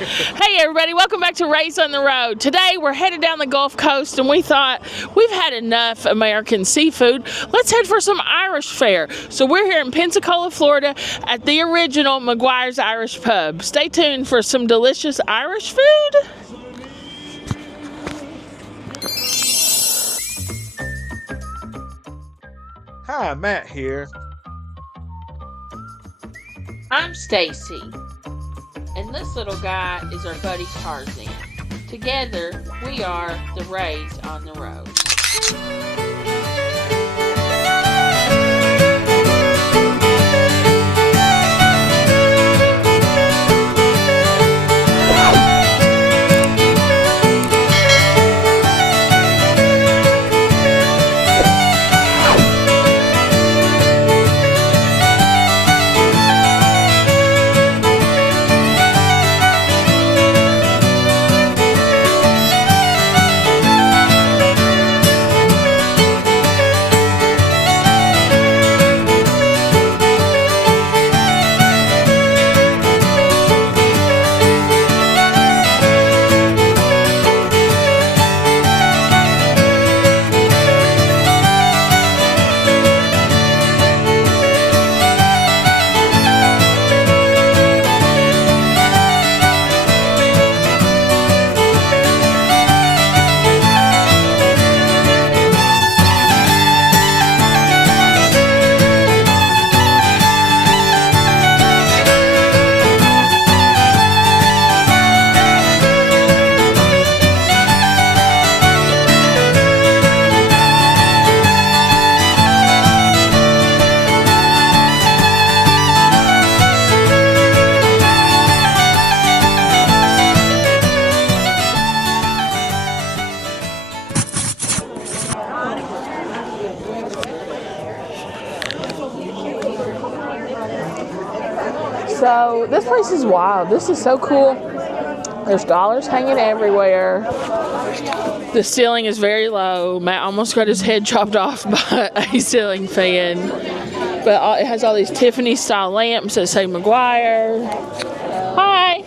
Hey everybody, welcome back to Raised on the Road. Today we're headed down the Gulf Coast and we thought we've had enough American seafood. Let's head for some Irish fare. So we're here in Pensacola, Florida at the original McGuire's Irish Pub. Stay tuned for some delicious Irish food. Hi, Matt here. I'm Stacy. And this little guy is our buddy Tarzan. Together, we are the Raised on the Road. So this place is wild. This is so cool. There's dollars hanging everywhere. The ceiling is very low. Matt almost got his head chopped off by a ceiling fan. But it has all these Tiffany style lamps that say Maguire. Hi.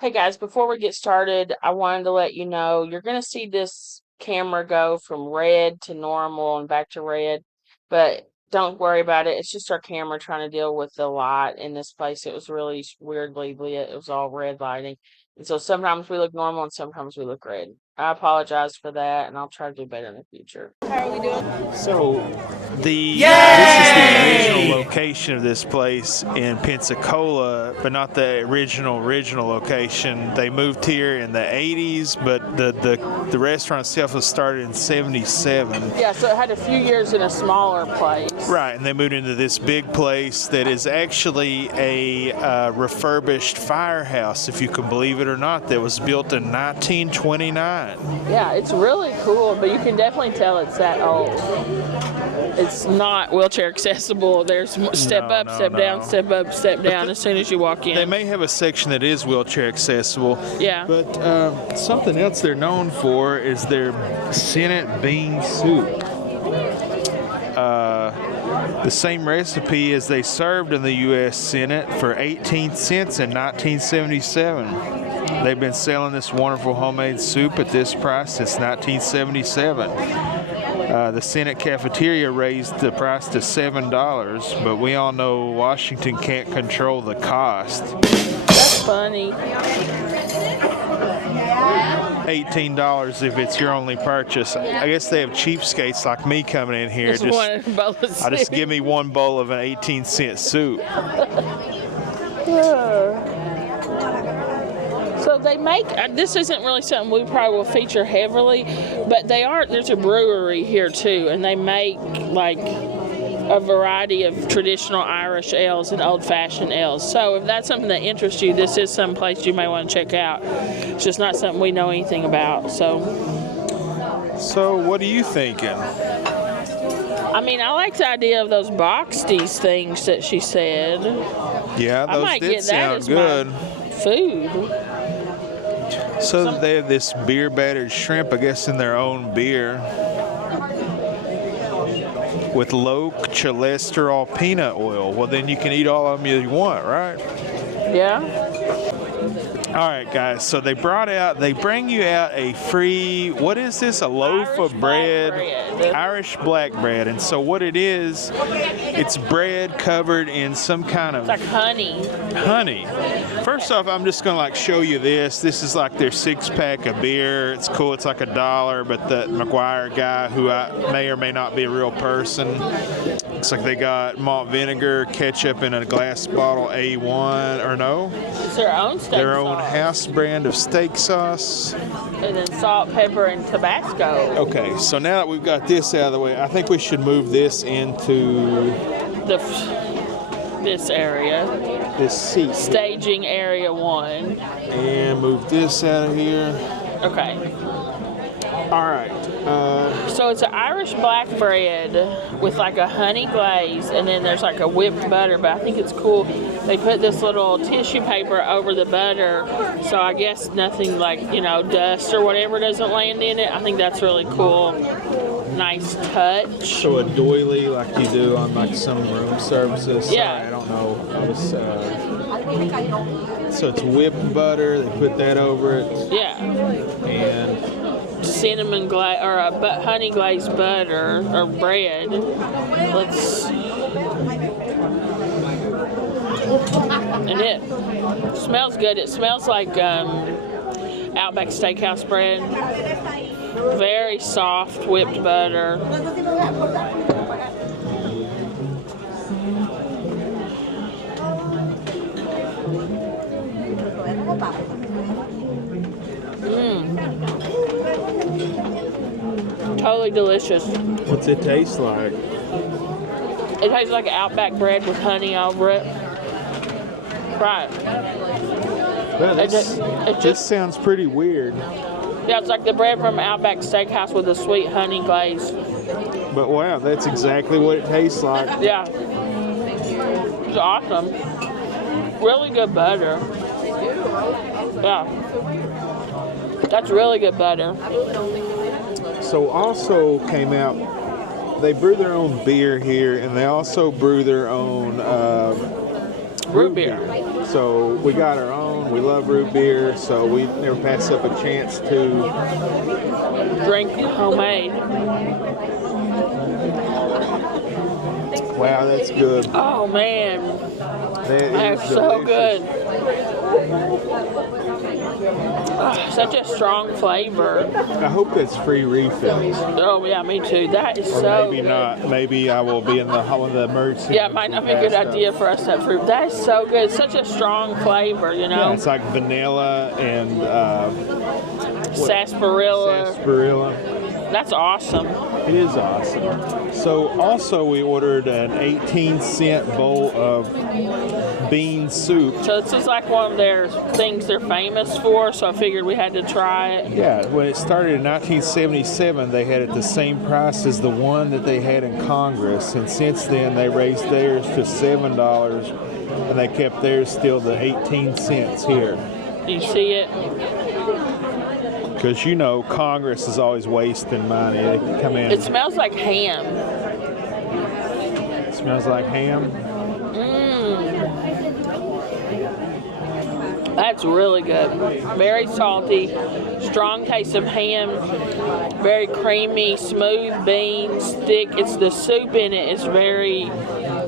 Hey guys, before we get started, I wanted to let you know you're going to see this camera go from red to normal and back to red. But don't worry about it. It's just our camera trying to deal with the light in this place. It was really weirdly lit. It was all red lighting. And so sometimes we look normal and sometimes we look red. I apologize for that, and I'll try to do better in the future. How are we doing? So, this is the original location of this place in Pensacola, but not the original location. They moved here in the 80s, but the restaurant itself was started in 77. Yeah, so it had a few years in a smaller place. Right, and they moved into this big place that is actually a refurbished firehouse, if you can believe it or not, that was built in 1929. Yeah, it's really cool, but you can definitely tell it's that old. It's not wheelchair accessible. There's step up, step down, step up, step down as soon as you walk in. They may have a section that is wheelchair accessible. Yeah. But something else they're known for is their Senate bean soup. The same recipe as they served in the U.S. Senate for 18 cents in 1977. They've been selling this wonderful homemade soup at this price since 1977. The Senate cafeteria raised the price to $7, but we all know Washington can't control the cost. That's funny. $18 if it's your only purchase. I guess they have cheapskates like me coming in here. Just give me one bowl of an 18-cent soup. So they make, this isn't really something we probably will feature heavily, but there's a brewery here too, and they make like a variety of traditional Irish ales and old-fashioned ales. So if that's something that interests you, this is some place you may want to check out. It's just not something we know anything about. So what are you thinking? I mean, I like the idea of those boxties things that she said. Yeah, those did sound good. Food. So they have this beer battered shrimp, I guess, in their own beer. with low cholesterol peanut oil. Well, then you can eat all of them you want, right? Yeah. All right, guys. So they bring you out a free, what is this? A loaf Irish of bread, black bread. Irish black bread. And so what it is, it's bread covered in some kind of It's like honey. honey. First off, I'm just gonna like show you this. This is like their 6-pack of beer. It's cool. It's like $1, but the Maguire guy, who may or may not be a real person, looks like they got malt vinegar, ketchup in a glass bottle, A1 or no? It's their own steak Their own sauce. house brand of steak sauce. And then salt, pepper, and Tabasco. Okay, so now that we've got this out of the way, I think we should move this into This area. this seat. Staging area 1. And move this out of here. Okay. All right. So it's an Irish black bread with like a honey glaze, and then there's like a whipped butter, but I think it's cool. They put this little tissue paper over the butter, so I guess nothing like, dust or whatever doesn't land in it. I think that's really cool. Nice touch. So a doily like you do on like some room services. Yeah. Sorry, I don't know. So it's whipped butter. They put that over it. Yeah. And Cinnamon glaze or honey glazed butter or bread. And it smells good. It smells like Outback Steakhouse bread. Very soft whipped butter. Totally delicious. what's it taste like? It tastes like Outback bread with honey over it. Right. Well, It this just, sounds pretty weird. yeah, it's like the bread from Outback Steakhouse with a sweet honey glaze. But wow, that's exactly what it tastes like. Yeah. It's awesome. Really good butter. Yeah. That's really good butter. So also came out, they brew their own beer here, and they also brew their own Root beer. So we got our own. We love root beer, so we never pass up a chance to Drink homemade. Wow, that's good. Oh man, That is that's so delicious. good. Oh, such a strong flavor. I hope that's free refills. Oh yeah, me too. That is Or so maybe good. not. Maybe I will be in the emergency. Yeah, it might not be a good idea for us to have fruit. That is so good. Such a strong flavor, Yeah, it's like vanilla and Sarsaparilla. sarsaparilla. That's awesome. It is awesome. So also we ordered an 18-cent bowl of bean soup. So this is like one of their things they're famous for, so I figured we had to try it. Yeah, when it started in 1977, they had it the same price as the one that they had in Congress, and since then they raised theirs to $7, and they kept theirs still the 18 cents here. You see it? Because Congress is always wasting money. They come in. It smells like ham. It smells like ham. That's really good. Very salty, strong taste of ham, very creamy, smooth beans, thick. It's the soup in it is very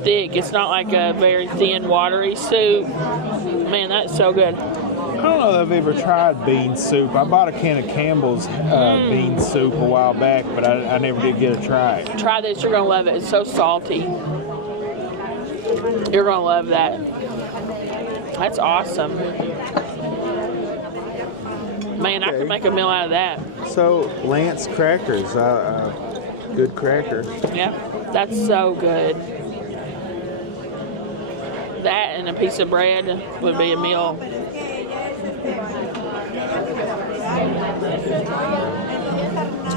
thick. It's not like a very thin, watery soup. Man, that's so good. I don't know if I've ever tried bean soup. I bought a can of Campbell's bean soup a while back, but I never did get to try it. Try this, you're gonna love it. It's so salty. You're gonna love that. That's awesome. Man, I could make a meal out of that. So, Lance crackers, good cracker. Yeah, that's so good. That and a piece of bread would be a meal.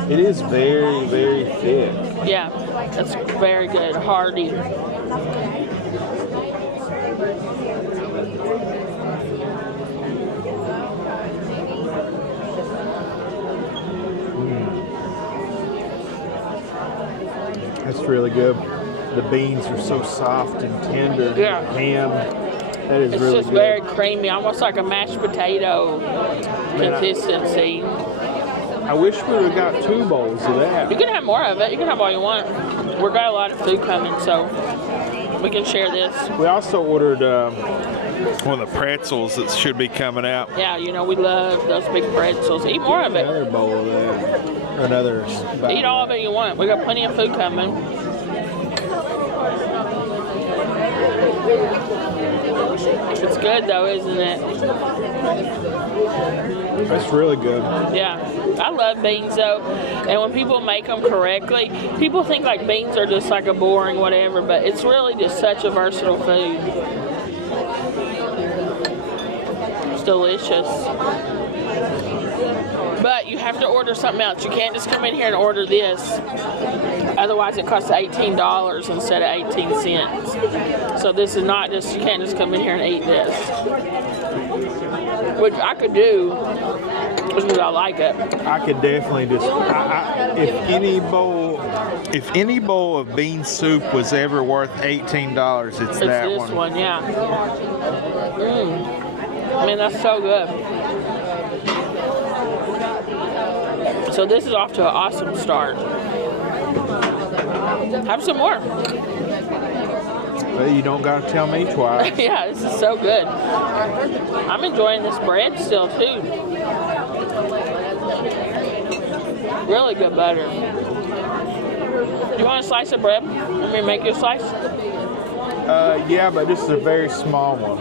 It is very, very thick. Yeah, that's very good. Hearty. That's really good. The beans are so soft and tender. Yeah. Ham. That is It's really just good. very creamy, almost like a mashed potato consistency. I wish we would have got 2 bowls of that. You can have more of it. You can have all you want. We've got a lot of food coming, so we can share this. We also ordered One of the pretzels that should be coming out. Yeah, you know, we love those big pretzels. Eat more of it. another bowl of that. Another. Eat all of it you want. We got plenty of food coming. It's good though, isn't it? That's really good. Yeah, I love beans though, and when people make them correctly, people think like beans are just like a boring whatever, but it's really just such a versatile food. It's delicious. But you have to order something else. You can't just come in here and order this. Otherwise it costs $18 instead of 18 cents. So this is not just, you can't just come in here and eat this. Which I could do because I like it. I could definitely just. If any bowl of bean soup was ever worth $18, it's It's that this one. one, yeah. I mean, that's so good. So this is off to an awesome start. Have some more. Well, you don't gotta tell me twice. Yeah, this is so good. I'm enjoying this bread still too. Really good butter. You want a slice of bread? Let me make you a slice. Yeah, but this is a very small one.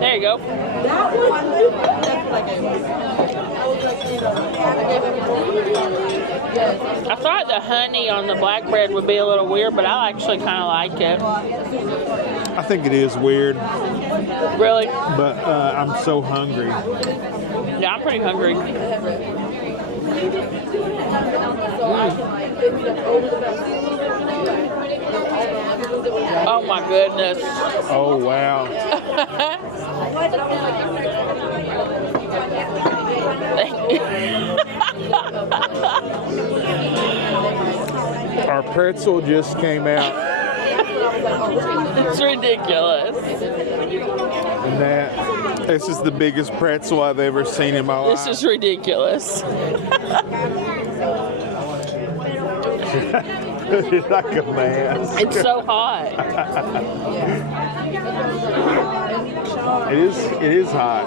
There you go. I thought the honey on the black bread would be a little weird, but I actually kind of like it. I think it is weird, Really? but I'm so hungry. Yeah, I'm pretty hungry. Oh my goodness. Oh wow! Our pretzel just came out, It's ridiculous. and This is the biggest pretzel I've ever seen in my life. This is ridiculous. it's like a mask. It's so hot. It is hot.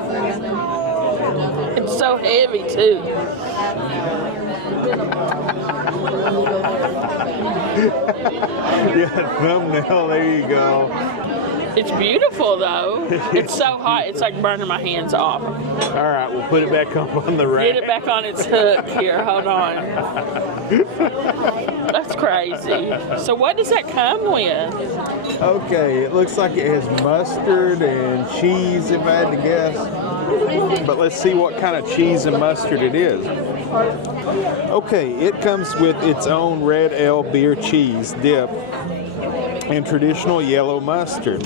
It's so heavy too. Yeah, thumbnail. There you go. It's beautiful though. It's so hot. It's like burning my hands off. All right, we'll put it back up on the rack. Get it back on its hook here. Hold on. That's crazy. So what does that come with? Okay, it looks like it has mustard and cheese, if I had to guess. But let's see what kind of cheese and mustard it is. Okay, it comes with its own red ale beer cheese dip and traditional yellow mustard.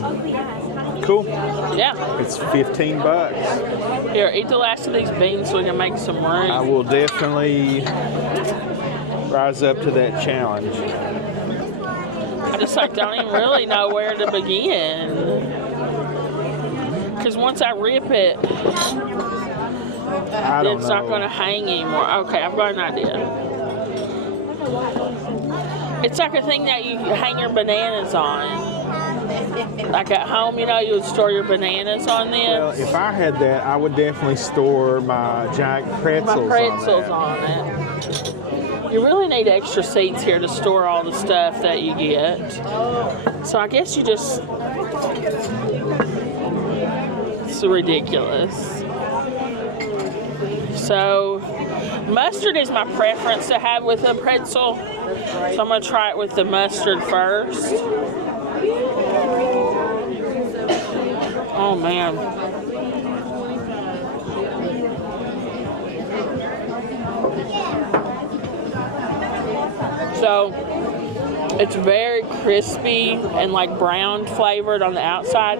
Cool. Yeah. It's $15. Here, eat the last of these beans so we can make some room. I will definitely rise up to that challenge. I just like don't even really know where to begin. Because once I rip it, I don't it's know. not going to hang anymore. Okay, I've got an idea. It's like a thing that you hang your bananas on. Like at home, you know, you would store your bananas on Well, this. if I had that, I would definitely store my giant pretzels, My pretzels on that. on it. You really need extra seats here to store all the stuff that you get. So I guess you just... It's ridiculous. So, mustard is my preference to have with a pretzel. So I'm going to try it with the mustard first. Oh man. So, It's very crispy and like brown flavored on the outside,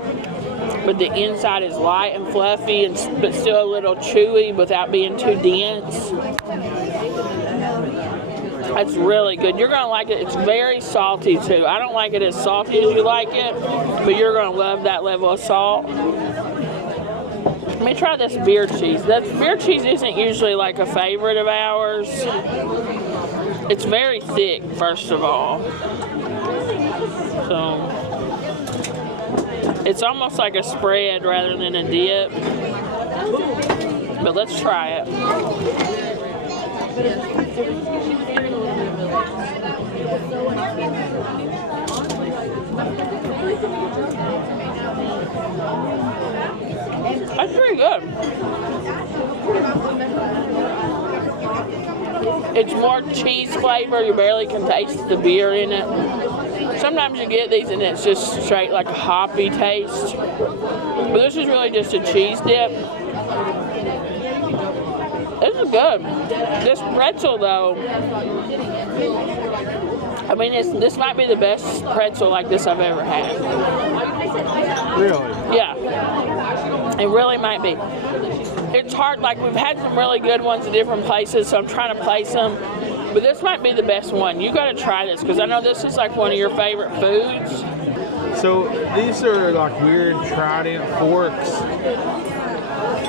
but the inside is light and fluffy, but still a little chewy without being too dense. It's really good. You're going to like it. It's very salty too. I don't like it as salty as you like it, but you're going to love that level of salt. Let me try this beer cheese. That beer cheese isn't usually like a favorite of ours. It's very thick, first of all. So it's almost like a spread rather than a dip. But let's try it. That's pretty good. It's more cheese flavor. You barely can taste the beer in it. Sometimes you get these and it's just straight like a hoppy taste. But this is really just a cheese dip. This is good. This pretzel though, I mean, this might be the best pretzel like this I've ever had. Really? Yeah. It really might be. It's hard, like we've had some really good ones at different places, so I'm trying to place them. But this might be the best one. You got to try this because I know this is like one of your favorite foods. So these are like weird trident forks,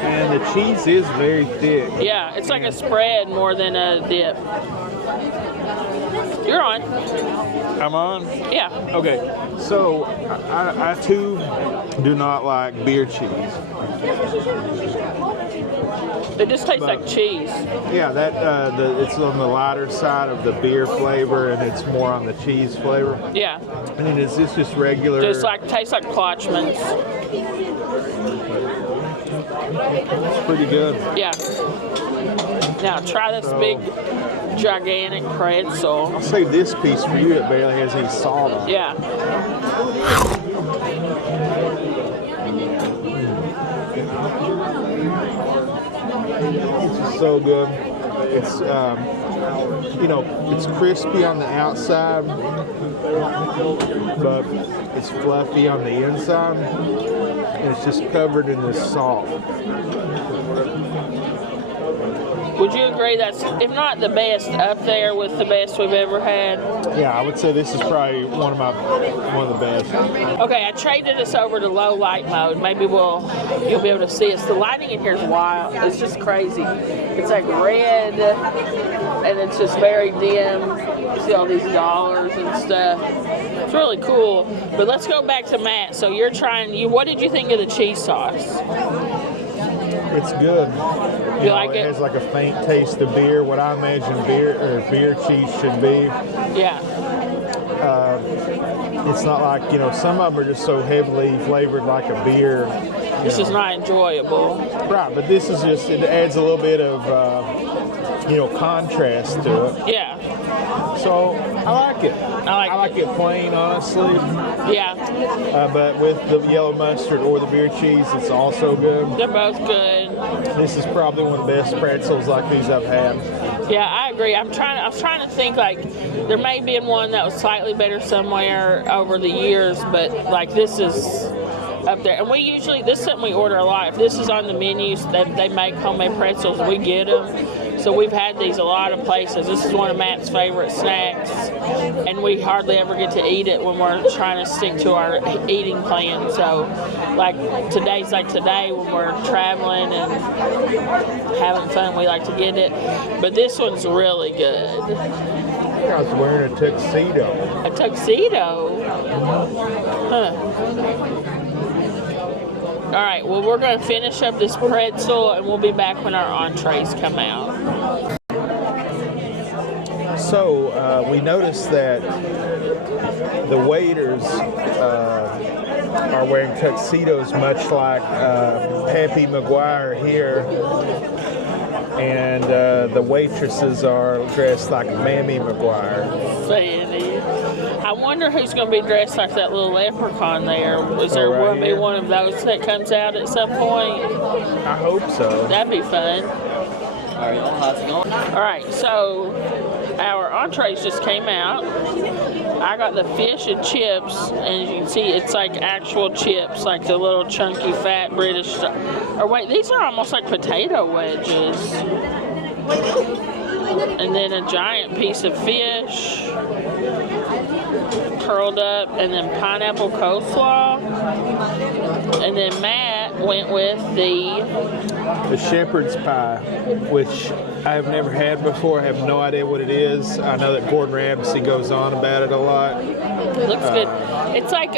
and the cheese is very thick. Yeah, it's like a spread more than a dip. You're on. I'm on? Yeah. Okay, so I too do not like beer cheese. It just tastes like cheese. Yeah, that it's on the lighter side of the beer flavor, and it's more on the cheese flavor. Yeah. And is this just regular? Just like tastes like Klotchman's. It's pretty good. Yeah. Now try this big, gigantic pretzel. I'll save this piece for you. It barely has any salt on it. Yeah. This is so good. It's it's crispy on the outside, but it's fluffy on the inside, and it's just covered in this salt. Would you agree that's, if not the best, up there with the best we've ever had? Yeah, I would say this is probably one of the best. Okay, I traded us over to low light mode. Maybe you'll be able to see us. The lighting in here is wild. It's just crazy. It's like red, and it's just very dim. You see all these dollars and stuff. It's really cool. But let's go back to Matt. So you're trying. What did you think of the cheese sauce? It's good. You like it? It has like a faint taste of beer, what I imagine beer cheese should be. Yeah. It's not like, some of them are just so heavily flavored like a beer. This is not enjoyable. Right, but this is just, it adds a little bit of, contrast to it. Yeah. So I like it. I like it plain, honestly. Yeah. But with the yellow mustard or the beer cheese, it's also good. They're both good. This is probably one of the best pretzels like these I've had. Yeah, I agree. I was trying to think like there may have been one that was slightly better somewhere over the years, but like this is up there. And this is something we order a lot. If this is on the menus, they make homemade pretzels, we get them. So we've had these a lot of places. This is one of Matt's favorite snacks, and we hardly ever get to eat it when we're trying to stick to our eating plan. So like today's like today when we're traveling and having fun, we like to get it. But this one's really good. I was wearing a tuxedo. A tuxedo? Huh. All right, well, we're going to finish up this pretzel, and we'll be back when our entrees come out. So we noticed that the waiters are wearing tuxedos, much like Pappy Maguire here, and the waitresses are dressed like Mammy Maguire. Fanny. I wonder who's going to be dressed like that little leprechaun there. Is there going to be one of those that comes out at some point? I hope so. That'd be fun. All right, so our entrees just came out. I got the fish and chips, and you can see it's like actual chips, like the little chunky fat British or wait, these are almost like potato wedges. And then a giant piece of fish curled up, and then pineapple coleslaw. And then Matt went with the shepherd's pie, which I have never had before. I have no idea what it is. I know that Gordon Ramsay goes on about it a lot. Looks good. It's like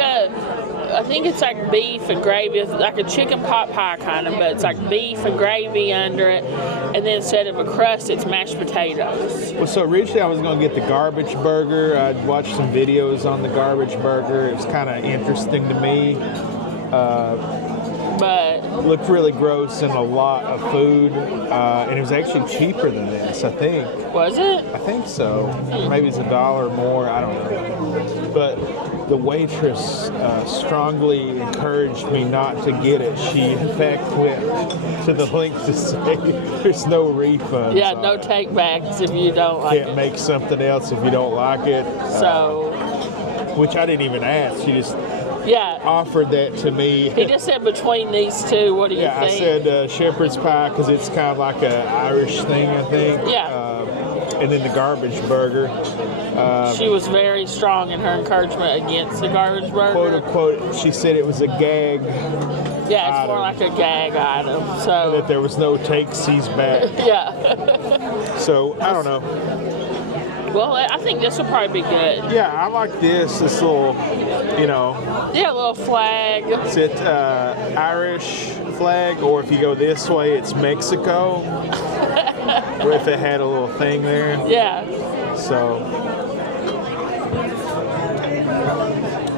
I think it's like beef and gravy. It's like a chicken pot pie kind of, but it's like beef and gravy under it. And then instead of a crust, it's mashed potatoes. Well, so originally I was going to get the garbage burger. I'd watched some videos on the garbage burger. It was kind of interesting to me. But looked really gross and a lot of food. And it was actually cheaper than this, I think. Was it? I think so. Maybe it's $1 more. I don't know. But the waitress strongly encouraged me not to get it. She, in fact, went to the length to say there's no refunds. Yeah, no take backs if you don't like it. Can't make something else if you don't like it. So, which I didn't even ask. She just offered that to me. He just said between these two, what do you think? I said shepherd's pie because it's kind of like an Irish thing, I think. Yeah. And then the garbage burger. She was very strong in her encouragement against the garbage burger. Quote unquote, she said it was a gag. Yeah, it's more like a gag item. So that there was no take-sees back. Yeah. So I don't know. Well, I think this will probably be good. Yeah, I like this little, Yeah, a little flag. Is it Irish flag, or if you go this way, it's Mexico? Or if it had a little thing there. Yeah. So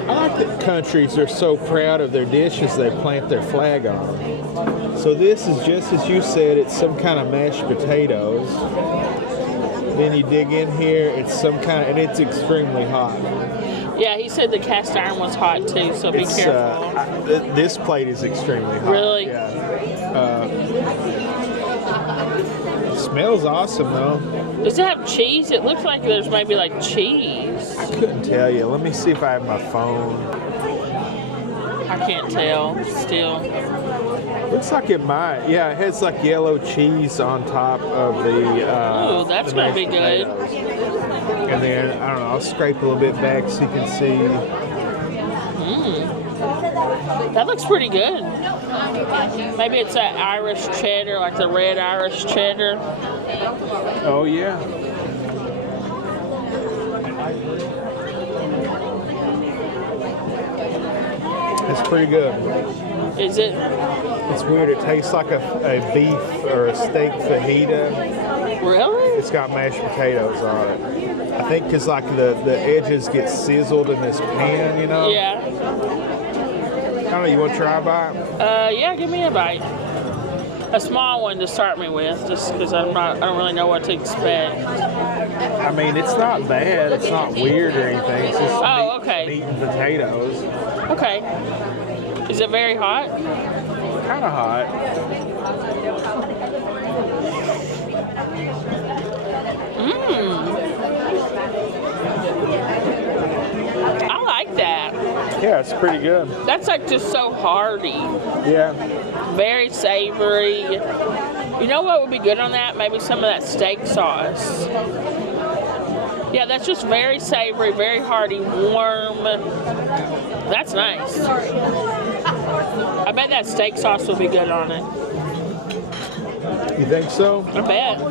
I like that countries are so proud of their dishes they plant their flag on them. So this is just as you said, it's some kind of mashed potatoes. Then you dig in here, it's some kind of, and it's extremely hot. Yeah, he said the cast iron was hot too, so be careful. This plate is extremely hot. Really? Yeah. Smells awesome though. Does it have cheese? It looks like there's maybe like cheese. I couldn't tell you. Let me see if I have my phone. I can't tell still. Looks like it might. Yeah, it has like yellow cheese on top of the. Ooh, that's gonna be good. And then I don't know. I'll scrape a little bit back so you can see. That looks pretty good. Maybe it's that Irish cheddar, like the red Irish cheddar. Oh yeah. It's pretty good. Is it? It's weird. It tastes like a beef or a steak fajita. Really? It's got mashed potatoes on it. I think because like the edges get sizzled in this pan, Yeah. I don't know. You want to try a bite? Yeah. Give me a bite. A small one to start me with, just because I don't really know what to expect. I mean, it's not bad. It's not weird or anything. It's just meat and potatoes. Okay. Is it very hot? Kind of hot. I like that. Yeah, it's pretty good. That's like just so hearty. Yeah. Very savory. You know what would be good on that? Maybe some of that steak sauce. Yeah, that's just very savory, very hearty, warm. That's nice. I bet that steak sauce will be good on it. You think so? I bet.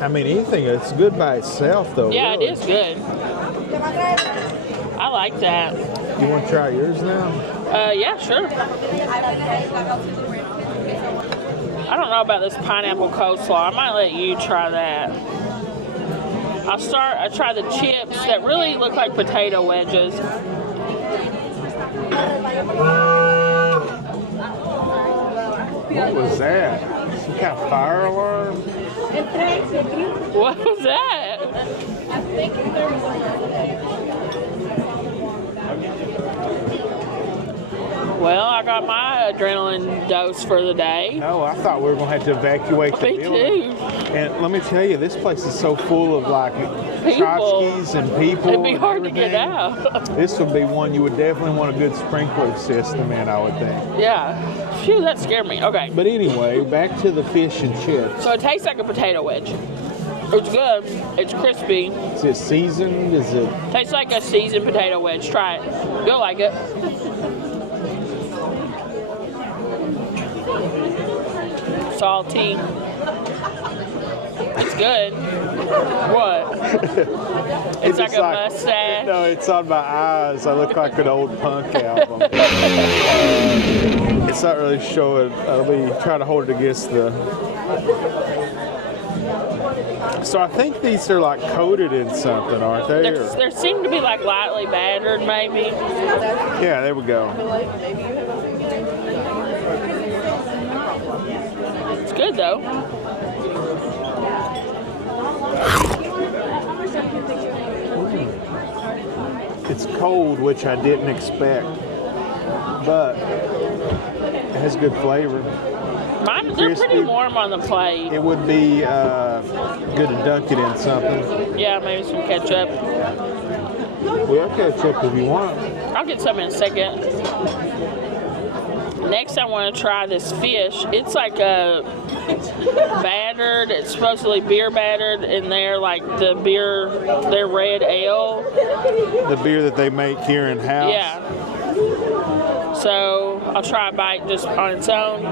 I mean, anything that's good by itself, though. Yeah, really. it is good. I like that. You want to try yours now? Yeah, sure. I don't know about this pineapple coleslaw. I might let you try that. I try the chips that really look like potato wedges. What was that? Some kind of fire alarm? What was that? Well, I got my adrenaline dose for the day. No, I thought we were going to have to evacuate the Me building. too. And let me tell you, this place is so full of like People. tchotchkes and people. It'd be and hard to get everything. out. This would be one you would definitely want a good sprinkler system in, I would think. Yeah. Phew, that scared me. Okay. But anyway, back to the fish and chips. So it tastes like a potato wedge. It's good. It's crispy. Is it seasoned? Is it? Tastes like a seasoned potato wedge. Try it. You'll like it. Salty. It's good. What? It's like a mustache. No, it's on my eyes. I look like an old punk album. It's not really showing. I'll be trying to hold it against the. So I think these are like coated in something, aren't they? They seem to be like lightly battered, maybe. Yeah, there we go. It's good though. It's cold, which I didn't expect, but it has good flavor. They're pretty warm on the plate. It would be good to dunk it in something. Yeah, maybe some ketchup. Well, ketchup if you want. I'll get some in a second. Next, I want to try this fish. It's like a battered. It's supposedly beer battered, and they're like their red ale. The beer that they make here in house. Yeah. So I'll try a bite just on its own.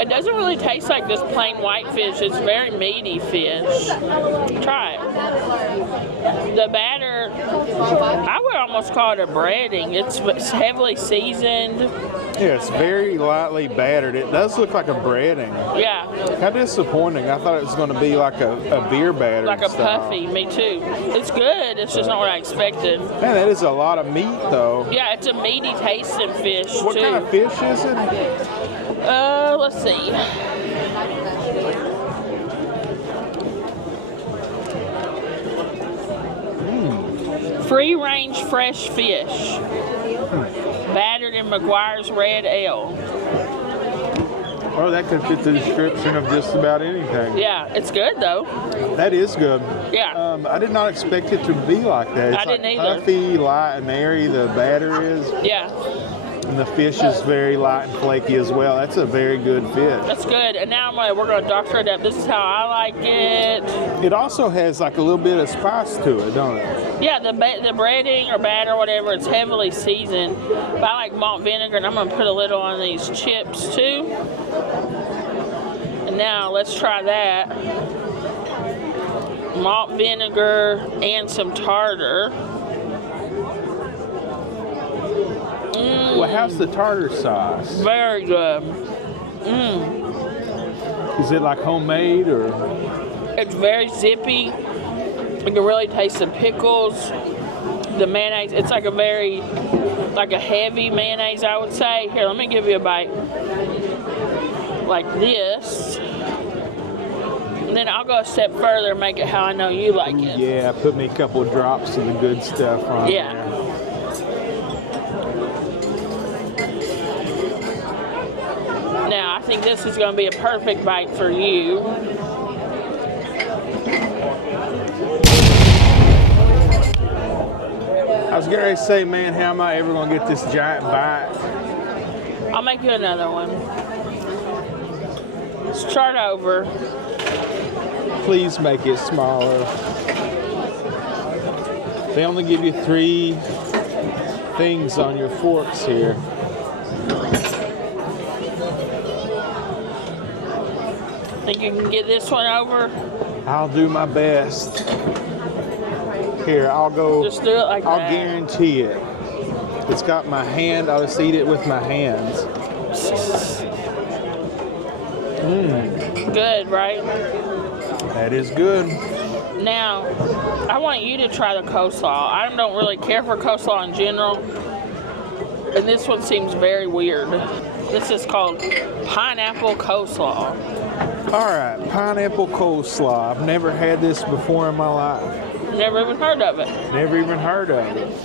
It doesn't really taste like this plain white fish. It's very meaty fish. Try it. The batter, I would almost call it a breading. It's heavily seasoned. Yeah, it's very lightly battered. It does look like a breading. Yeah. How disappointing. I thought it was going to be like a beer batter. Like a puffy, me too. It's good. It's just not what I expected. Man, that is a lot of meat, though. Yeah, it's a meaty tasting fish, What too. kind of fish is it? Let's see. Free-range fresh fish. Battered in McGuire's red ale. Oh, that could fit the description of just about anything. Yeah, it's good, though. That is good. Yeah. I did not expect it to be like that. It's I didn't like either. puffy, light, and airy, the batter is. Yeah, And the fish is very light and flaky as well. That's a very good fish. that's good. And now we're going to doctor it up. This is how I like it. It also has like a little bit of spice to it, don't it? Yeah, the breading or batter or whatever, it's heavily seasoned. But I like malt vinegar, and I'm going to put a little on these chips, too. And now let's try that. Malt vinegar and some tartar. Well, how's the tartar sauce? Very good. Is it like homemade or? It's very zippy. You can really taste the pickles, the mayonnaise. It's like a heavy mayonnaise, I would say. Here, let me give you a bite. Like this. And then I'll go a step further and make it how I know you like it. Yeah, put me a couple of drops of the good stuff on Yeah. there. Now, I think this is going to be a perfect bite for you. I was getting ready to say, man, how am I ever going to get this giant bite? I'll make you another one. Start over. Please make it smaller. They only give you 3 things on your forks here. Think you can get this one over? I'll do my best. Here, I'll go. Just do it like I'll that. guarantee it. It's got my hand. I'll just eat it with my hands. Good, right? That is good. Now, I want you to try the coleslaw. I don't really care for coleslaw in general, and this one seems very weird. This is called pineapple coleslaw. All right, pineapple coleslaw. I've never had this before in my life. Never even heard of it. Never even heard of it.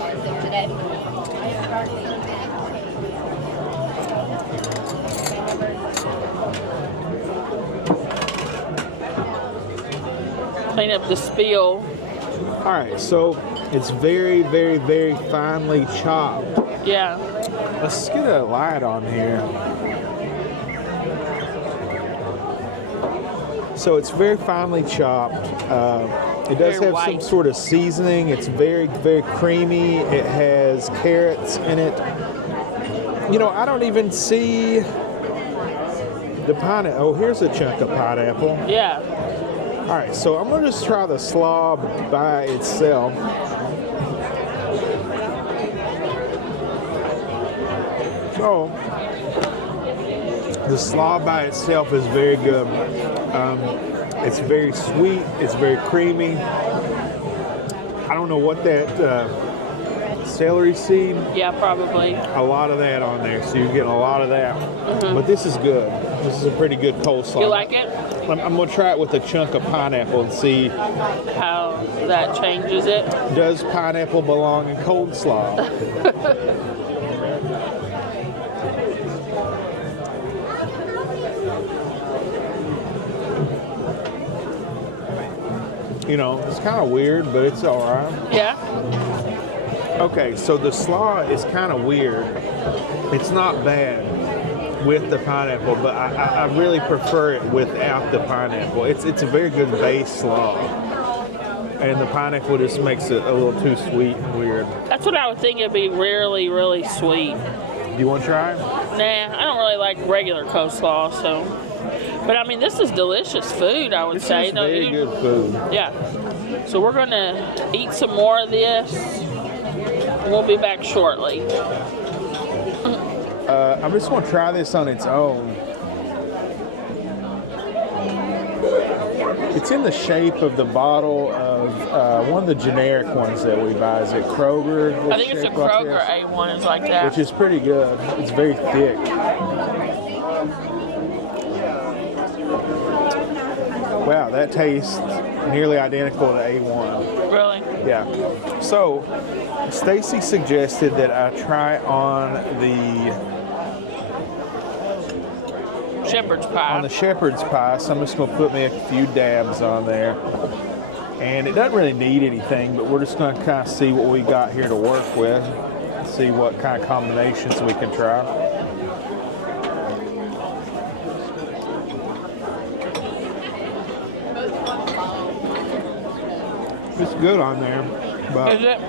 Clean up the spill. All right, so it's very, very, very finely chopped. Yeah. Let's get a light on here. So it's very finely chopped. It does Very have some white. sort of seasoning. It's very, very creamy. It has carrots in it. You know, I don't even see the pineapple. Oh, here's a chunk of pineapple. Yeah. All right, so I'm gonna just try the slaw by itself. So, the slaw by itself is very good. It's very sweet. It's very creamy. I don't know what that celery seed. Yeah, probably. A lot of that on there, so you're getting a lot of that. But this is good. This is a pretty good coleslaw. You like it? I'm gonna try it with a chunk of pineapple and see. How that changes it? Does pineapple belong in coleslaw? You know, it's kind of weird, but it's all right. Yeah. Okay, so the slaw is kind of weird. It's not bad with the pineapple, but I really prefer it without the pineapple. It's a very good base slaw. And the pineapple just makes it a little too sweet and weird. That's what I would think. It'd be really, really sweet. Do you want to try it? Nah, I don't really like regular coleslaw, so. But I mean, this is delicious food, I would say. It's very good food. Yeah. So we're gonna eat some more of this. We'll be back shortly. I'm just going to try this on its own. It's in the shape of the bottle of one of the generic ones that we buy. Is it Kroger? I think it's a Kroger A1 is like that. Which is pretty good. It's very thick. Wow, that tastes nearly identical to A1. Really? Yeah. So, Stacy suggested that I try on the Shepherd's pie. on the shepherd's pie, so I'm just going to put me a few dabs on there. And it doesn't really need anything, but we're just going to kind of see what we got here to work with, see what kind of combinations we can try. It's good on there, but Is it?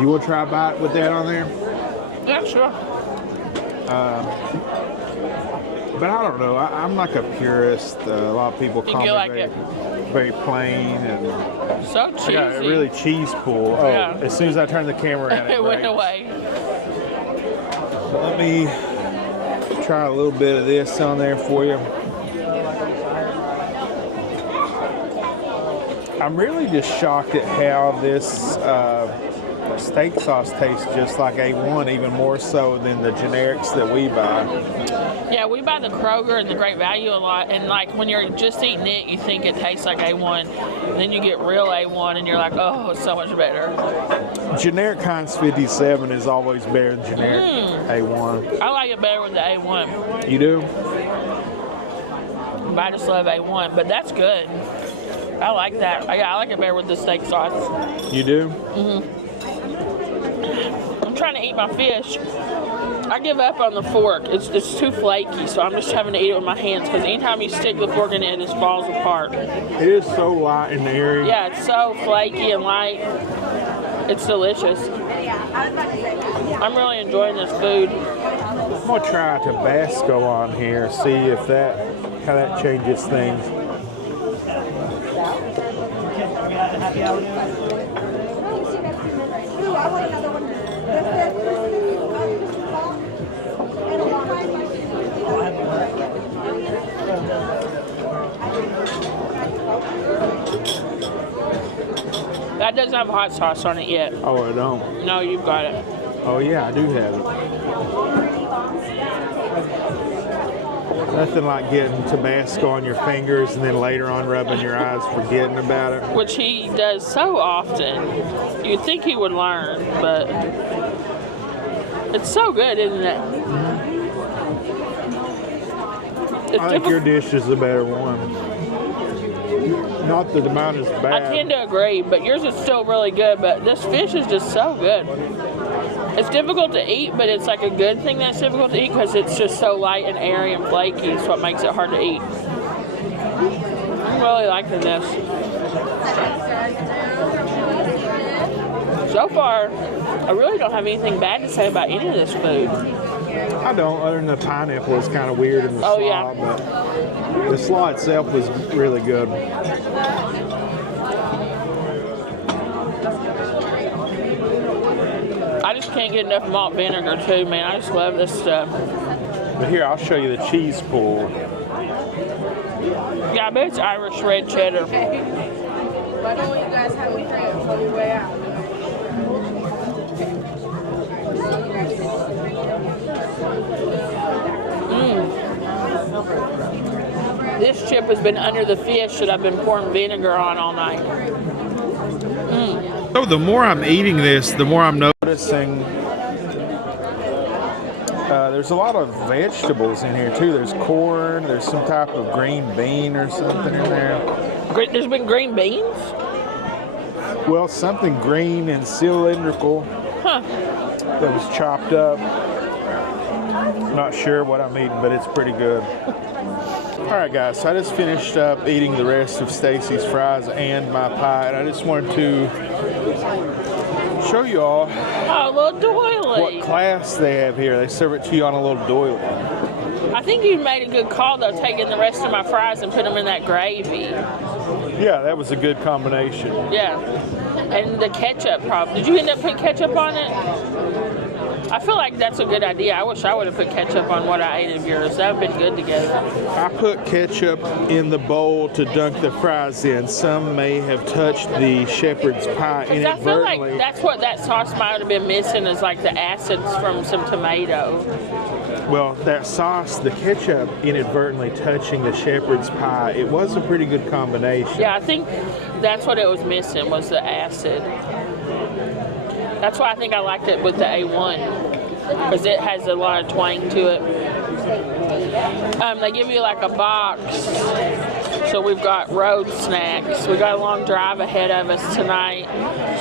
you want to try a bite with that on there? Yeah, sure. But I don't know. I'm like a purist. A lot of people call me like very, it? very plain and So cheesy. I got a really cheese pool. Oh, Yeah. as soon as I turn the camera around, It went breaks. away. Let me try a little bit of this on there for you. I'm really just shocked at how this steak sauce tastes just like A1, even more so than the generics that we buy. Yeah, we buy the Kroger and the Great Value a lot, and like when you're just eating it, you think it tastes like A1. And then you get real A1, and you're like, oh, it's so much better. Generic Heinz 57 is always better than generic A1. I like it better with the A1. You do? But I just love A1, but that's good. I like that. I like it better with the steak sauce. You do? I'm trying to eat my fish. I give up on the fork. It's too flaky, so I'm just having to eat it with my hands because anytime you stick the fork in it, it just falls apart. It is so light and airy. Yeah, it's so flaky and light. It's delicious. I'm really enjoying this food. I'm gonna try Tabasco on here, see if how that changes things. That doesn't have hot sauce on it yet. Oh, I don't. No, you've got it. Oh yeah, I do have it. Nothing like getting Tabasco on your fingers and then later on rubbing your eyes, forgetting about it. Which he does so often. You'd think he would learn, but it's so good, isn't it? I think your dish is the better one. Not that the mine is bad. I tend to agree, but yours is still really good. But this fish is just so good. It's difficult to eat, but it's like a good thing that's difficult to eat because it's just so light and airy and flaky. It's what makes it hard to eat. I'm really liking this. So far, I really don't have anything bad to say about any of this food. I don't, other than the pineapple is kind of weird in the slaw, yeah. But the slaw itself was really good. I just can't get enough malt vinegar too, man. I just love this stuff. But here, I'll show you the cheese pool. Yeah, I bet it's Irish red cheddar. Why don't you guys have me here before we weigh out? This chip has been under the fish that I've been pouring vinegar on all night. So the more I'm eating this, the more I'm noticing there's a lot of vegetables in here too. There's corn, there's some type of green bean or something in there. There's been green beans? Well, something green and cylindrical that was chopped up. Not sure what I'm eating, but it's pretty good. All right, guys, so I just finished up eating the rest of Stacy's fries and my pie, and I just wanted to show you all Oh, little doily. what class they have here. They serve it to you on a little doily. I think you made a good call, though, taking the rest of my fries and put them in that gravy. Yeah, that was a good combination. Yeah. And the ketchup, probably. Did you end up putting ketchup on it? I feel like that's a good idea. I wish I would have put ketchup on what I ate of yours. That would have been good together. I put ketchup in the bowl to dunk the fries in. Some may have touched the shepherd's pie I feel like inadvertently. that's what that sauce might have been missing, is like the acids from some tomato. Well, that sauce, the ketchup inadvertently touching the shepherd's pie, it was a pretty good combination. Yeah, I think that's what it was missing, was the acid. That's why I think I liked it with the A1, because it has a lot of twang to it. They give you like a box, so we've got road snacks. We got a long drive ahead of us tonight,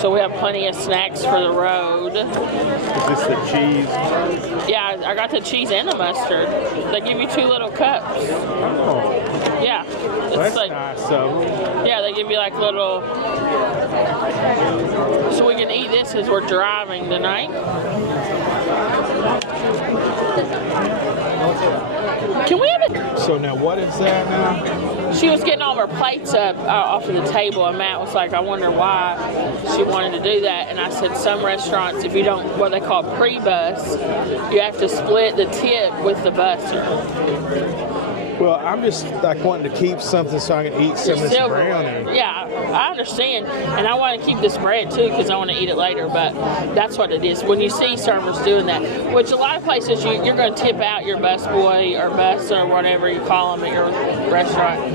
so we have plenty of snacks for the road. Is this the cheese? Yeah, I got the cheese and the mustard. They give you 2 little cups. Oh, Yeah, it's that's like, nice of them. yeah, they give you like little, so we can eat this as we're driving tonight. Can we have it? So now what is that now? She was getting all of her plates up off of the table, and Matt was like, I wonder why she wanted to do that. And I said, some restaurants, if you don't, what they call pre-bus, you have to split the tip with the busser. Well, I'm just like wanting to keep something so I can eat some of this Silverware. brownie. Yeah, I understand. And I want to keep this bread too because I want to eat it later, but that's what it is. When you see servers doing that, which a lot of places you're going to tip out your busboy or bus or whatever you call them at your restaurant,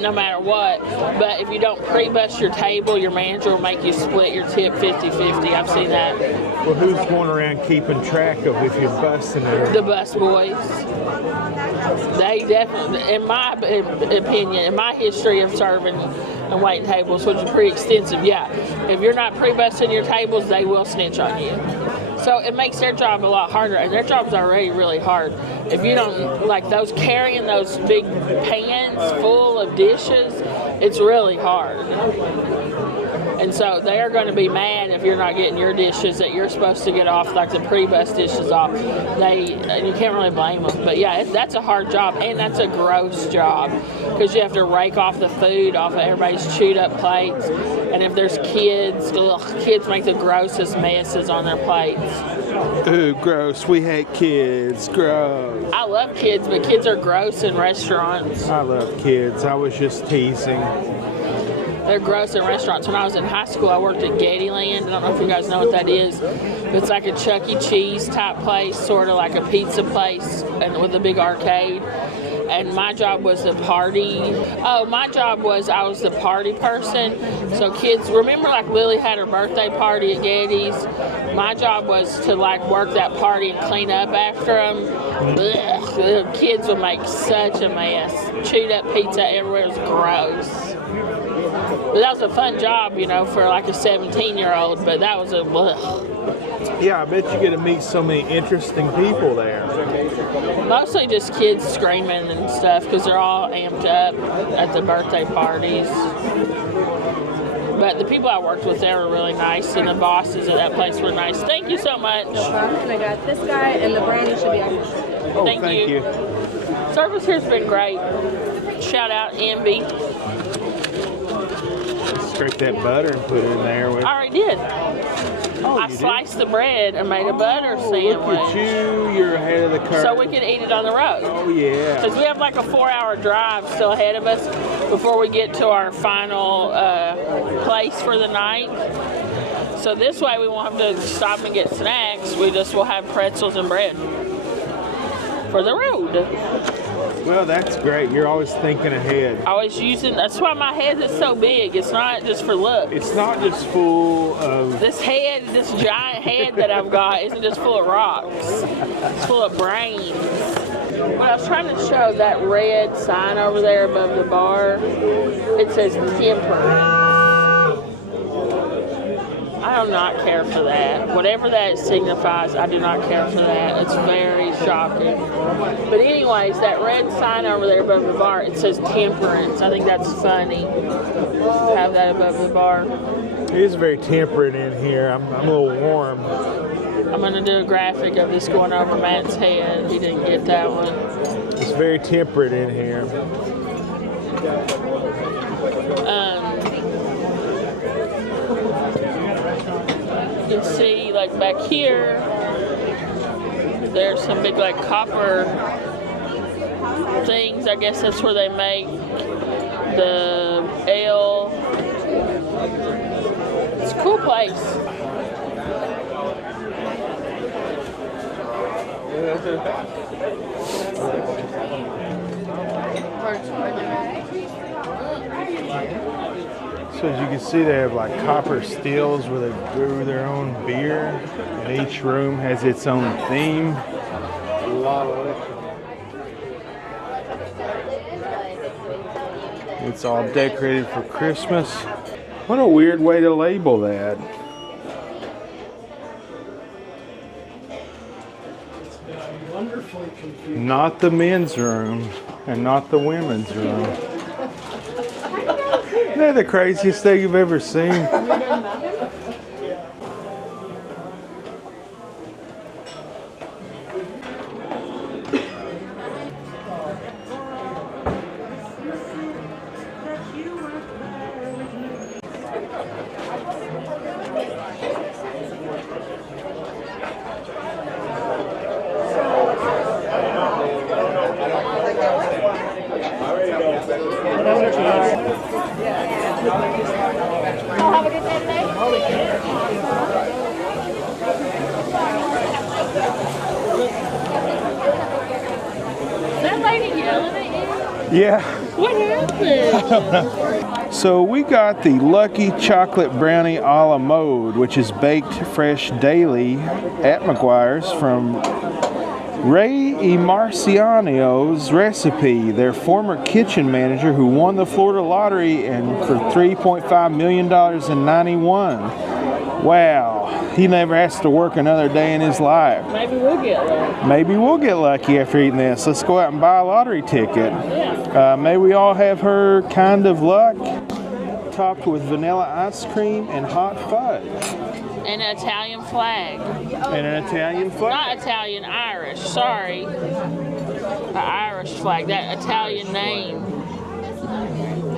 no matter what. But if you don't pre-bus your table, your manager will make you split your tip 50-50. I've seen that. Well, who's going around keeping track of if you're busting it? The busboys. They definitely, in my opinion, in my history of serving and waiting tables, which is pretty extensive, yeah. If you're not pre-busting your tables, they will snitch on you. So it makes their job a lot harder, and their job's already really hard. If you don't, like those, carrying those big pans full of dishes, it's really hard. And so they're going to be mad if you're not getting your dishes that you're supposed to get off, like the pre-bus dishes off. And you can't really blame them. But yeah, that's a hard job, and that's a gross job because you have to rake off the food off of everybody's chewed up plates. And if there's kids, kids make the grossest messes on their plates. Ooh, gross. We hate kids. Gross. I love kids, but kids are gross in restaurants. I love kids. I was just teasing. They're gross in restaurants. When I was in high school, I worked at Gettyland. I don't know if you guys know what that is. But it's like a Chuck E. Cheese type place, sort of like a pizza place, and with a big arcade. and my job was the party. Oh, my job was I was the party person. So kids, remember like Lily had her birthday party at Getty's? My job was to like work that party and clean up after them. Ugh, the kids would make such a mess. Chewed up pizza everywhere. It was gross. But that was a fun job, you know, for like a 17-year-old. But that was a ugh. Yeah, I bet you get to meet so many interesting people there. Mostly just kids screaming and stuff because they're all amped up at the birthday parties. But the people I worked with there were really nice, and the bosses at that place were nice. Thank you so much. And I got this guy, and the brownie should be on. Oh, Thank you. Service here's been great. Shout out Envy. Scrape that butter and put it in there. With... I already did. Oh, I sliced the bread and made a butter sandwich. Look at you. You're ahead of the curve. So we can eat it on the road. Oh, yeah. Because we have like a 4-hour drive still ahead of us before we get to our final place for the night. So this way we won't have to stop and get snacks. We just will have pretzels and bread for the road. Well, that's great. You're always thinking ahead. Always using, that's why my head is so big. It's not just for look. It's not just full of... This head, this giant head that I've got isn't just full of rocks. It's full of brains. When I was trying to show that red sign over there above the bar, it says temperance. I do not care for that. Whatever that signifies, I do not care for that. It's very shocking. But anyways, that red sign over there above the bar, it says temperance. I think that's funny. Have that above the bar. It is very temperate in here. I'm a little warm. I'm going to do a graphic of this going over Matt's head. He didn't get that one. It's very temperate in here. You can see, like back here, there's some big, like, copper things. I guess that's where they make the ale. It's a cool place. So as you can see, they have like copper stills where they brew their own beer, and each room has its own theme. It's all decorated for Christmas. What a weird way to label that. Not the men's room and not the women's room. Isn't that the craziest thing you've ever seen? Have a good day today. Is that lady yelling at you? Yeah. What happened? So we got the Lucky Chocolate Brownie a la mode, which is baked fresh daily at McGuire's from Ray Emarciano's recipe, their former kitchen manager who won the Florida lottery and for $3.5 million in '91. Wow, he never has to work another day in his life. Maybe we'll get lucky. Maybe we'll get lucky after eating this. Let's go out and buy a lottery ticket. Yeah. May we all have her kind of luck, topped with vanilla ice cream and hot fudge. And an Italian flag. And an Italian flag. Not Italian, Irish. Sorry. The Irish flag. That Italian name.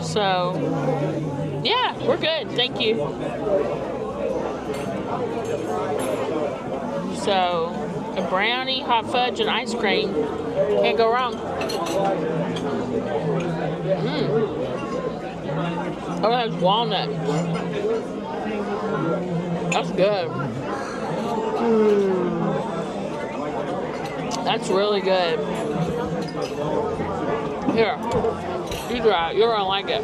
So, yeah, we're good. Thank you. So, a brownie, hot fudge, and ice cream. Can't go wrong. Oh, that's walnuts. That's good. That's really good. Here, you try it. You're gonna like it.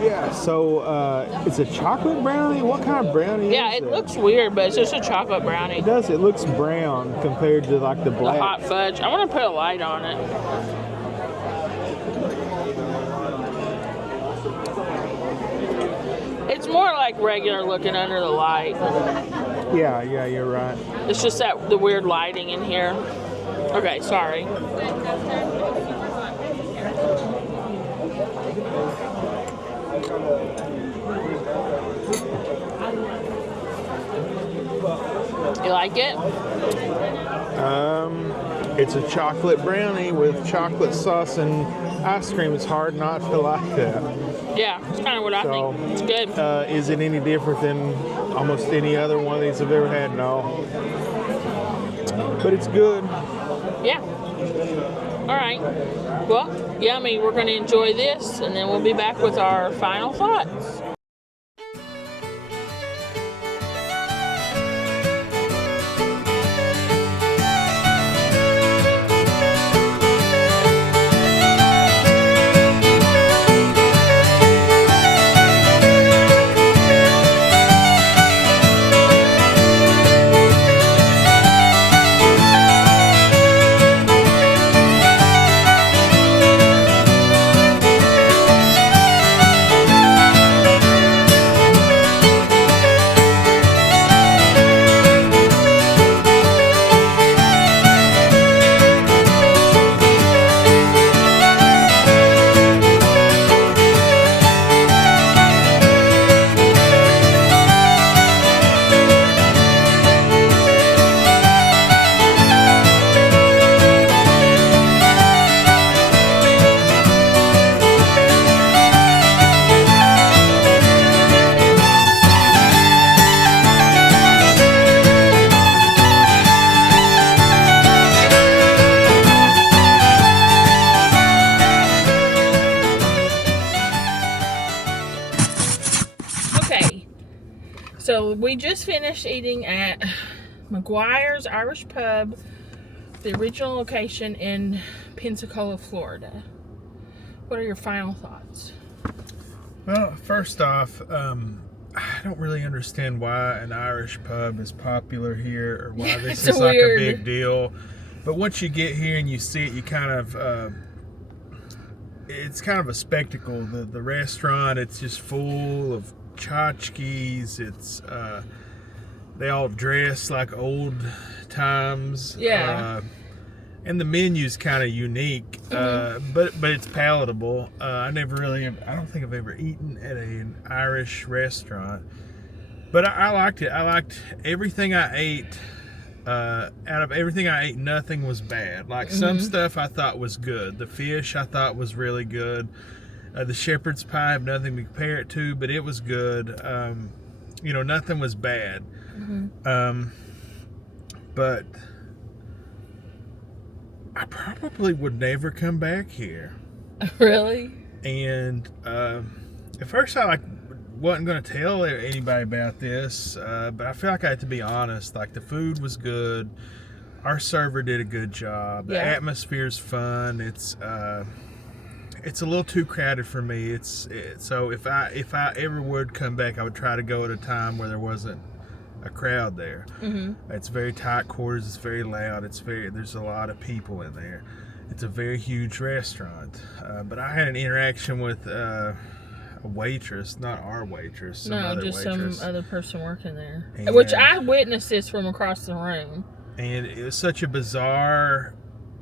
Yeah, so it's a chocolate brownie? What kind of brownie Yeah, is it that? looks weird, but it's just a chocolate brownie. It does. It looks brown compared to like the The black. hot fudge. I want to put a light on it. It's more like regular looking under the light. Yeah, you're right. It's just that the weird lighting in here. Okay, sorry. You like it? It's a chocolate brownie with chocolate sauce and ice cream. It's hard not to like that. Yeah, it's kind of what I So, think. It's good. Is it any different than almost any other one of these I've ever had? No. But it's good. Yeah. All right. Well, yummy. We're going to enjoy this, and then we'll be back with our final thoughts. So we just finished eating at McGuire's Irish Pub, the original location in Pensacola, Florida. What are your final thoughts? Well, first off, I don't really understand why an Irish pub is popular here or why this is like a big deal. But once you get here and you see it, you kind of, it's kind of a spectacle. The restaurant, it's just full of tchotchkes. It's, they all dress like old times. Yeah. And the menu's kind of unique, but it's palatable. I don't think I've ever eaten at an Irish restaurant, but I liked it. I liked everything I ate. Out of everything I ate, nothing was bad. Like some stuff I thought was good. The fish I thought was really good. The shepherd's pie I have nothing to compare it to, but it was good. Nothing was bad. But I probably would never come back here. Really? And at first I wasn't going to tell anybody about this, but I feel like I had to be honest. Like, the food was good. Our server did a good job. The atmosphere's fun. It's a little too crowded for me. So if I ever would come back, I would try to go at a time where there wasn't a crowd there. It's very tight quarters. It's very loud. There's a lot of people in there. It's a very huge restaurant. But I had an interaction with a waitress, not our waitress. Some other person working there. Which I witnessed this from across the room. And it was such a bizarre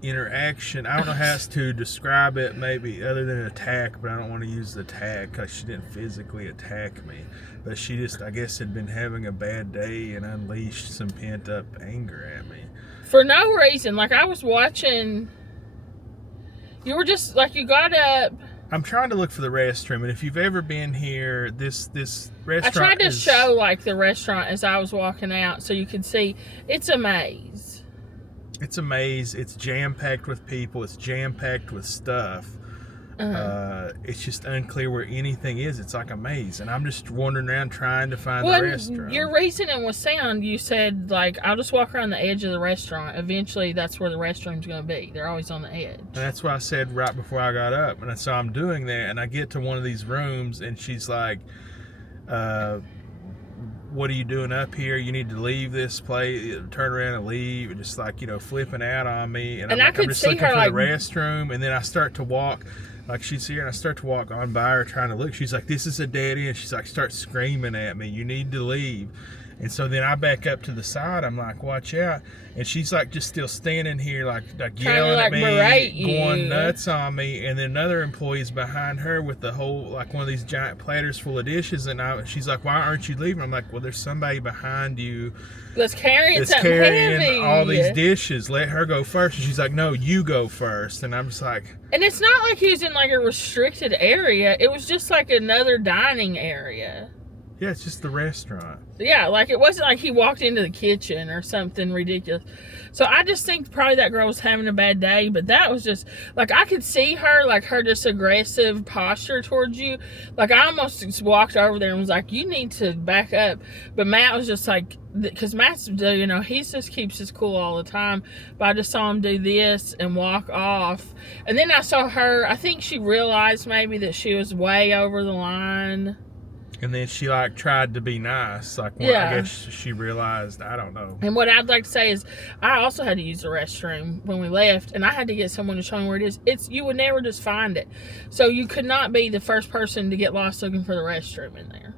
interaction. I don't know how else to describe it, maybe other than attack, but I don't want to use the tag because she didn't physically attack me, but she just, I guess, had been having a bad day and unleashed some pent-up anger at me for no reason. Like, I was watching, you were just like, you got up. I'm trying to look for the restroom, and if you've ever been here, this restaurant, I tried to show like the restaurant as I was walking out so you could see. It's a maze. It's a maze. It's jam-packed with people. It's jam-packed with stuff. It's just unclear where anything is. It's like a maze, and I'm just wandering around trying to find Well, the restaurant. your reasoning was sound. You said, like, I'll just walk around the edge of the restaurant. Eventually, that's where the restroom's going to be. They're always on the edge. And that's what I said right before I got up. And so I'm doing that, and I get to one of these rooms, and she's like, what are you doing up here? You need to leave this place, turn around and leave, and just like, flipping out on me. And I'm could just see looking her, for like, the restroom, and then I start to walk, like she's here, and I start to walk on by her trying to look. She's like, this is a dead end. She's like, starts screaming at me, you need to leave. And so then I back up to the side. I'm like, watch out. And she's like just still standing here like yelling at me, going nuts on me. And then another employee's behind her with the whole, like one of these giant platters full of dishes. And she's like, why aren't you leaving? I'm like, well, there's somebody behind you that's carrying something heavy. All these dishes. Let her go first. And she's like, no, you go first. And I'm just like. And it's not like he was in like a restricted area. It was just like another dining area. Yeah, it's just the restaurant. Yeah, like it wasn't like he walked into the kitchen or something ridiculous. So I just think probably that girl was having a bad day, but that was just, like, I could see her, like, her just aggressive posture towards you. Like, I almost just walked over there and was like, you need to back up. But Matt was just like, because Matt's, he just keeps his cool all the time. But I just saw him do this and walk off. And then I saw her, I think she realized maybe that she was way over the line. And then she like tried to be nice. Like, well, I guess she realized, I don't know. And what I'd like to say is, I also had to use the restroom when we left, and I had to get someone to show me where it is. You would never just find it. So you could not be the first person to get lost looking for the restroom in there.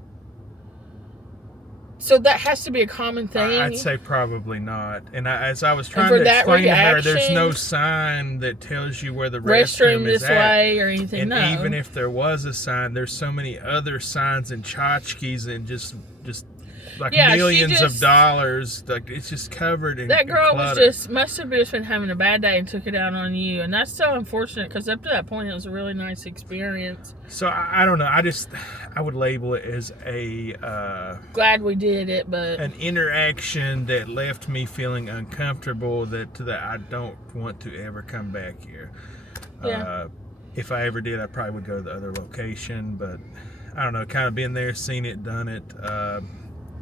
So that has to be a common thing. I'd say probably not. And as I was trying to explain to her, there's no sign that tells you where the restroom is this way or anything. And no. even if there was a sign, there's so many other signs and tchotchkes and just like millions of dollars. Like, it's just covered in that girl clutter. must have just been having a bad day and took it out on you, and that's so unfortunate because up to that point it was a really nice experience. So I don't know. I would label it as a glad we did it, but an interaction that left me feeling uncomfortable. That I don't want to ever come back here. Yeah. If I ever did, I probably would go to the other location. But I don't know. Kind of been there, seen it, done it.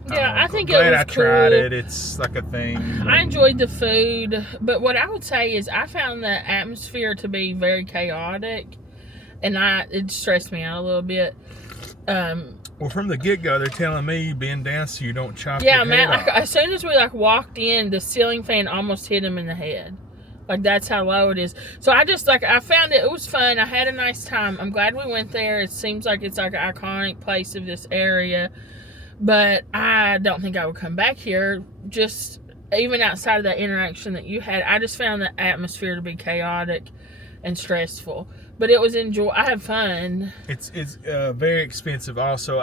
I think glad it was I cool. tried it. It's like a thing. I enjoyed the food, but what I would say is I found the atmosphere to be very chaotic, and it stressed me out a little bit. Well, from the get-go, they're telling me bend down so you don't chop your head Matt, off. as soon as we walked in, the ceiling fan almost hit him in the head. Like, that's how low it is. So I just, I found it was fun. I had a nice time. I'm glad we went there. It seems like it's like an iconic place of this area. But I don't think I would come back here. Just even outside of that interaction that you had, I just found the atmosphere to be chaotic and stressful. But it was I had fun. It's very expensive also.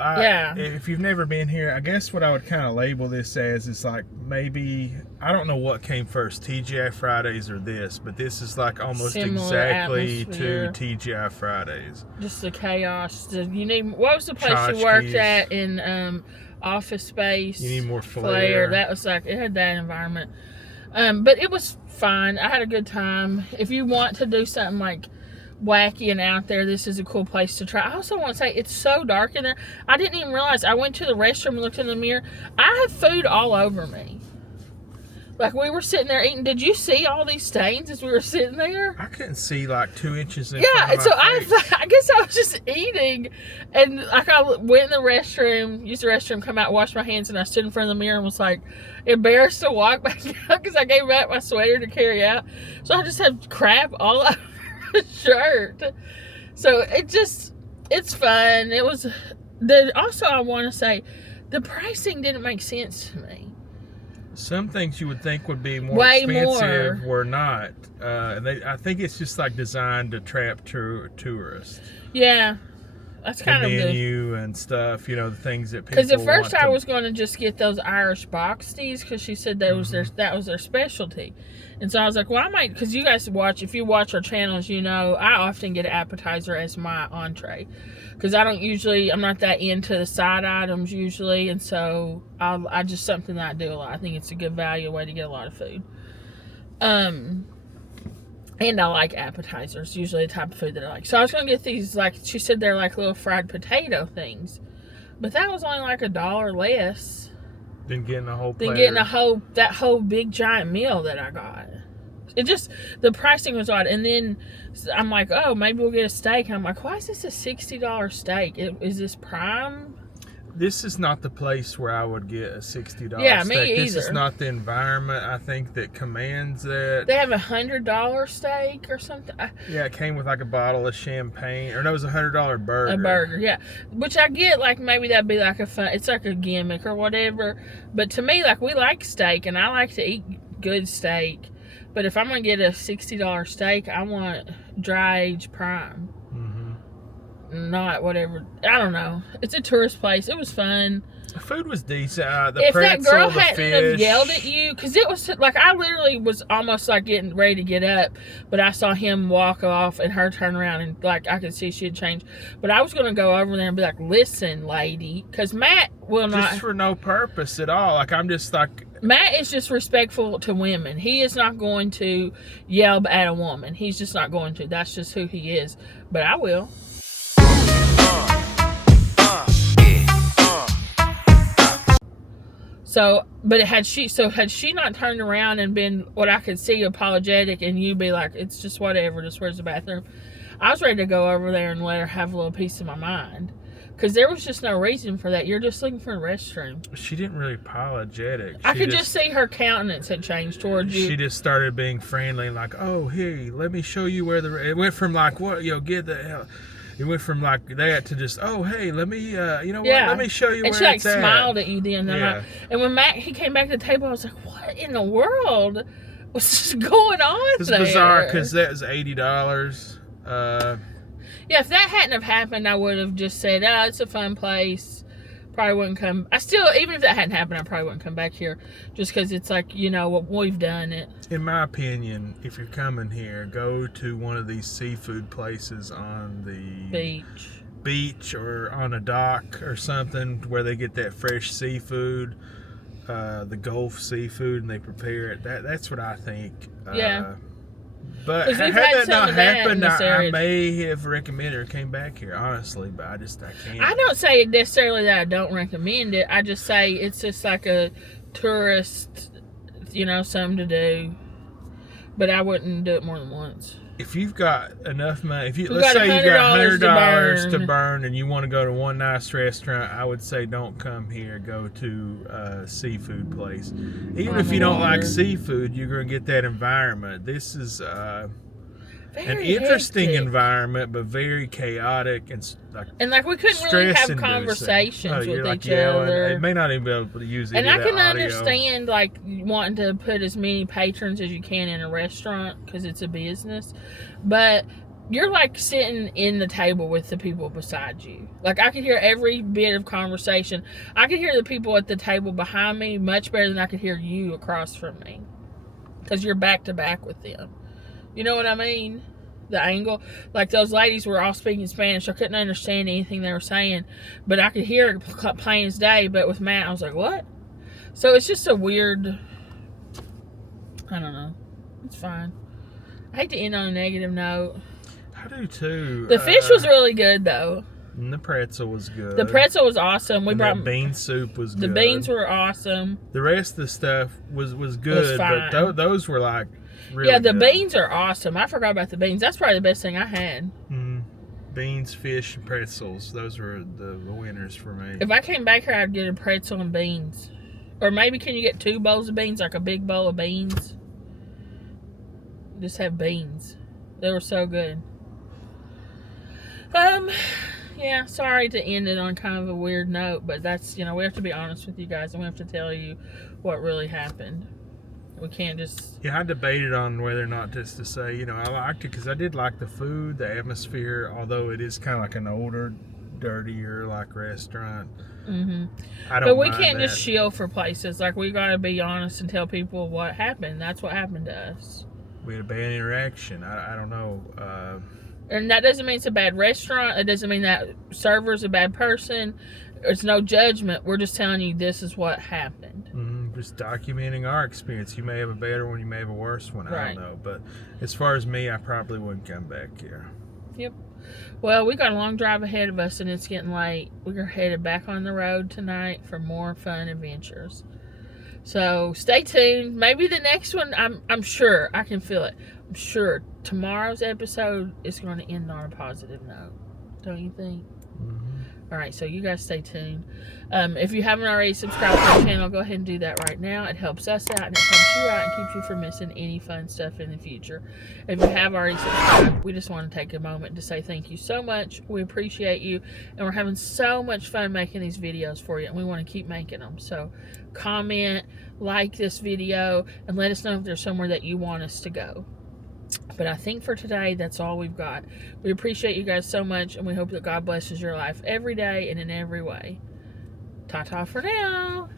If you've never been here, I guess what I would kind of label this as is like maybe, I don't know what came first, TGI Fridays or this, but this is like almost Similar exactly atmosphere. to TGI Fridays. Just the chaos. What was the place you worked at in Office Space? You need more flair. That was like, it had that environment. But it was fun. I had a good time. If you want to do something like wacky and out there, this is a cool place to try. I also want to say it's so dark in there. I didn't even realize. I went to the restroom and looked in the mirror. I have food all over me. Like, we were sitting there eating. Did you see all these stains as we were sitting there? I couldn't see like 2 inches in front of my so face. I guess I was just eating, and like I went in the restroom, used the restroom, come out, washed my hands, and I stood in front of the mirror and was like embarrassed to walk back out because I gave back my sweater to carry out. So I just had crap all over the shirt. So it's fun. It was also, I want to say, the pricing didn't make sense to me. Some things you would think would be Way expensive more. were not. I think it's just like designed to trap tourists. Yeah, that's kind the of menu and stuff. The things that people. Because at first I was going to just get those Irish box teas because she said that was their specialty, and so I was like, well, I might, because you guys if you watch our channels, I often get an appetizer as my entree. Because I'm not that into the side items usually, and so I just something that I do a lot. I think it's a good value way to get a lot of food. And And I like appetizers, usually the type of food that I like. So I was going to get these, like, she said they're like little fried potato things. But that was only like $1 less Than getting a whole platter. than getting that whole big giant meal that I got. It just, the pricing was odd. And then I'm like, oh, maybe we'll get a steak. And I'm like, why is this a $60 steak? Is this prime? This is not the place where I would get a $60 Yeah, steak. me This is either. not the environment, I think, that commands that. They have $100 steak or something. Yeah, it came with like a bottle of champagne. Or no, it was a $100 burger. A burger, yeah. Which I get, like, maybe that'd be like it's like a gimmick or whatever. But to me, like, we like steak, and I like to eat good steak. But if I'm going to get a $60 steak, I want dry aged prime. Not whatever. I don't know. It's a tourist place. It was fun. The food was decent. The If pretzel, that girl the hadn't fish. have yelled at you, because it was like, I literally was almost like getting ready to get up, but I saw him walk off and her turn around, and like I could see she had changed. But I was going to go over there and be like, listen, lady, because Matt will not. Just for no purpose at all. Like, I'm just like. Matt is just respectful to women. He is not going to yell at a woman. He's just not going to. That's just who he is. But I will. So, but had she not turned around and been what I could see apologetic, and you be like, it's just whatever, just where's the bathroom? I was ready to go over there and let her have a little piece of my mind, because there was just no reason for that. You're just looking for a restroom. She didn't really apologetic. I could just see her countenance had changed towards you. She just started being friendly, like, oh, hey, let me show you where it went from like, what, get the hell. It went from like that to just, oh, hey, let me, you know what, let me show you where it's at. And she like smiled at you then. Yeah. And when Matt, he came back to the table, I was like, what in the world was just going on It's there? bizarre because that was $80. Yeah, if that hadn't have happened, I would have just said, oh, it's a fun place. Probably wouldn't come. Even if that hadn't happened, I probably wouldn't come back here. Just because it's like, we've done it. In my opinion, if you're coming here, go to one of these seafood places on the beach or on a dock or something where they get that fresh seafood, the Gulf seafood, and they prepare it. That's what I think. Yeah. But had that not happened, I may have recommended or came back here, honestly, but I can't. I don't say necessarily that I don't recommend it. I just say it's just like a tourist, something to do. But I wouldn't do it more than once. If you've got enough money, let's say you got $100 to burn and you want to go to one nice restaurant, I would say don't come here. Go to a seafood place. Even if you don't like seafood, you're going to get that environment. This is an interesting environment, but very chaotic and we couldn't really have conversations with each other. It may not even be able to use it. And I can understand wanting to put as many patrons as you can in a restaurant because it's a business, but you're like sitting in the table with the people beside you. Like, I could hear every bit of conversation. I could hear the people at the table behind me much better than I could hear you across from me because you're back to back with them. You know what I mean? The angle. Like, those ladies were all speaking Spanish. I couldn't understand anything they were saying, but I could hear it plain as day. But with Matt, I was like, what? So it's just a weird, I don't know. It's fine. I hate to end on a negative note. I do too. The fish was really good, though. And the pretzel was good. The pretzel was awesome. That bean soup was good. The beans were awesome. The rest of the stuff was good, but those were like really the good. beans are awesome. I forgot about the beans. That's probably the best thing I had. Beans, fish, and pretzels. Those were the winners for me. If I came back here, I'd get a pretzel and beans. Or maybe can you get 2 bowls of beans, like a big bowl of beans? Just have beans. They were so good. Yeah, sorry to end it on kind of a weird note, but that's, we have to be honest with you guys, and we have to tell you what really happened. We can't just... Yeah, I debated on whether or not just to say, I liked it because I did like the food, the atmosphere, although it is kind of like an older, dirtier, restaurant. Mm-hmm. But we can't just shill for places. Like, we got to be honest and tell people what happened. That's what happened to us. We had a bad interaction. I don't know. And that doesn't mean it's a bad restaurant. It doesn't mean that server's a bad person. There's no judgment. We're just telling you this is what happened. just documenting our experience. You may have a better one, you may have a worse one. I Right. don't know. But as far as me, I probably wouldn't come back here. Yep. Well, we got a long drive ahead of us, and it's getting late. We're headed back on the road tonight for more fun adventures. So stay tuned. Maybe the next one, I'm sure, I can feel it. I'm sure tomorrow's episode is going to end on a positive note. Don't you think? All right, so you guys stay tuned. If you haven't already subscribed to our channel, go ahead and do that right now. It helps us out, and it helps you out, and keeps you from missing any fun stuff in the future. If you have already subscribed, we just want to take a moment to say thank you so much. We appreciate you, and we're having so much fun making these videos for you, and we want to keep making them. So comment, like this video, and let us know if there's somewhere that you want us to go. But I think for today, that's all we've got. We appreciate you guys so much, and we hope that God blesses your life every day and in every way. Ta-ta for now.